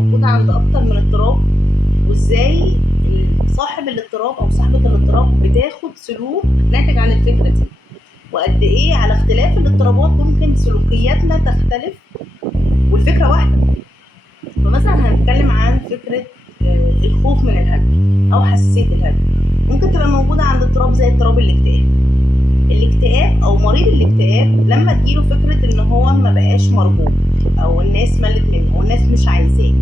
موجودة عند أكتر من اضطراب، وإزاي صاحب الاضطراب أو صاحبة الاضطراب بتاخد سلوك ناتج عن الفكرة دي، وقد إيه على اختلاف الاضطرابات ممكن سلوكياتنا تختلف والفكرة واحدة. فمثلا هنتكلم عن فكرة الخوف من الهجر أو حساسية الهجر، ممكن تبقى موجودة عند اضطراب زي اضطراب الاكتئاب. الاكتئاب او مريض الاكتئاب لما تجيله فكره ان هو ما بقاش مرغوب او الناس ملت منه او الناس مش عايزاه،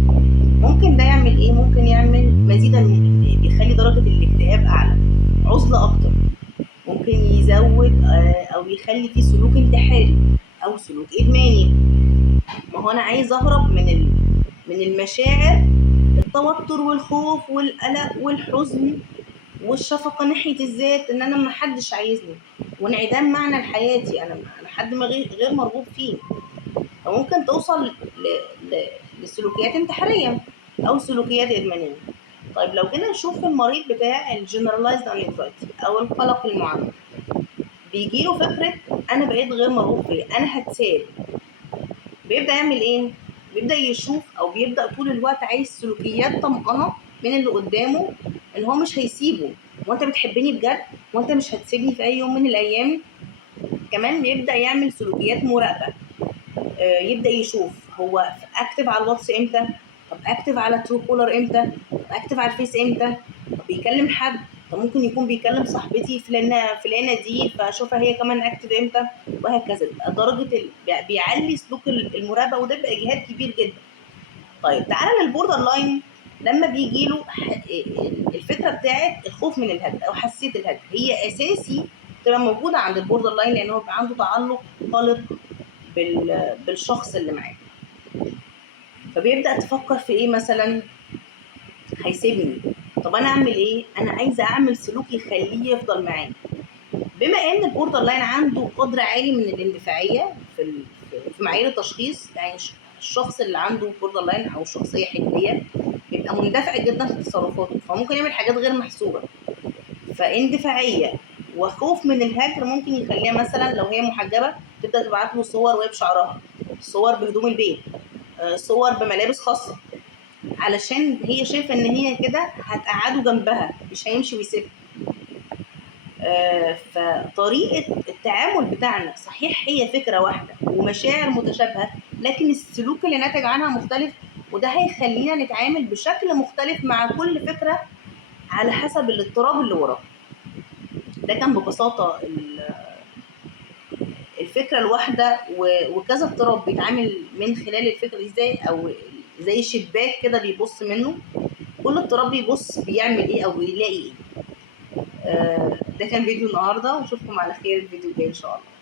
ممكن ده يعمل ايه؟ ممكن يعمل مزيدا من الاكتئاب، يخلي درجه الاكتئاب اعلى، عزله اكتر، ممكن يزود او يخلي فيه سلوك انتحاري او سلوك ادماني. ما هو انا عايز اهرب من المشاعر، التوتر والخوف والقلق والحزن والشفقة ناحية الذات، ان انا ما حدش عايزني، وانعدام معنى لحياتي، انا حد غير مرغوب فيه. فممكن توصل لسلوكيات انتحارية او سلوكيات ادمانية. طيب لو جينا نشوف المريض بتاع الجنرالايزد انكزايتي او القلق المعمم، بيجيله فكرة انا بقيت غير مرغوب فيه، انا هتساب، بيبدأ يعمل ايه؟ بيبدأ يشوف او بيبدأ طول الوقت عايز سلوكيات طمأنة من اللي قدامه، ان هو مش هيسيبه، وانت بتحبني بجد، وانت مش هتسيبني في اي يوم من الايام. كمان بيبدأ يعمل سلوكيات مراقبة، يبدأ يشوف هو اكتف على الواتس امتى، طب اكتف على ترو كولر امتى، طب اكتف على الفيس امتى، طب بيكلم حد، طب ممكن يكون بيكلم صاحبتي فلانة دي فاشوفها هي كمان اكتف امتى، وهكذا. درجة بيعلي سلوك المراقبة، وده بيبقى جهاد كبير جدا. طيب تعالى للبوردر لاين، لما بيجي له الفكره بتاعت الخوف من الهجر او حساسيه الهجر، هي اساسي تبقى موجوده عند البوردر لاين، لان هو بيبقى عنده تعلق قلق بالشخص اللي معاه. فبيبدا تفكر في ايه؟ مثلا هيسيبني، طب انا اعمل ايه؟ انا عايزه اعمل سلوك يخليه يفضل معايا. بما ان البوردر لاين عنده قدر عالي من الاندفاعيه في معايير التشخيص، يعني الشخص اللي عنده بوردر لاين او شخصيه حديه بيبقى مندفع جدا في تصرفاته، فممكن يعمل حاجات غير محسوبه. فاندفاعيه وخوف من الهجر ممكن يخليها مثلا لو هي محجبه تبدا تبعت له صور وهي بشعرها، صور بهدوم البيت، صور بملابس خاصه، علشان هي شايفه ان هي كده هتقعده جنبها، مش هيمشي ويسيبها. فطريقة التعامل بتاعنا صحيح هي فكرة واحدة ومشاعر متشابهة، لكن السلوك اللي ناتج عنها مختلف، وده هيخلينا نتعامل بشكل مختلف مع كل فكرة على حسب الاضطراب اللي وراها. ده كان ببساطة الفكرة الواحدة، وكذا اضطراب بيتعامل من خلال الفكرة ازاي، او زي شباك كده بيبص منه، كل اضطراب بيبص بيعمل ايه او بيلاقي ايه. ده كان فيديو النهارده، واشوفكم على خير الفيديو الجاي ان شاء الله.